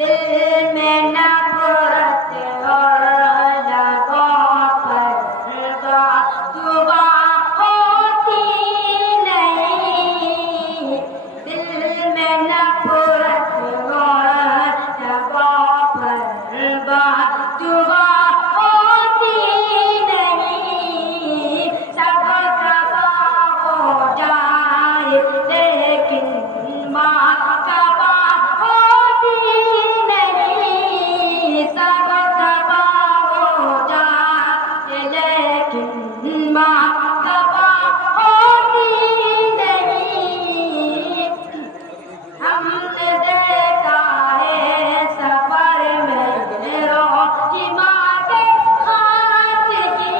दिल में नफरत और लगो परवा दुआ होती नहीं। दिल में नफरत और लगो परवा दुआ होती नहीं। सब तबाह हो जाए लेकिन माँ तबाह होती नहीं। सब तबाह हो जाए लेकिन माँ तबाह होती नहीं। हमने देखा है सफर में रोटी माँ के हाथ की।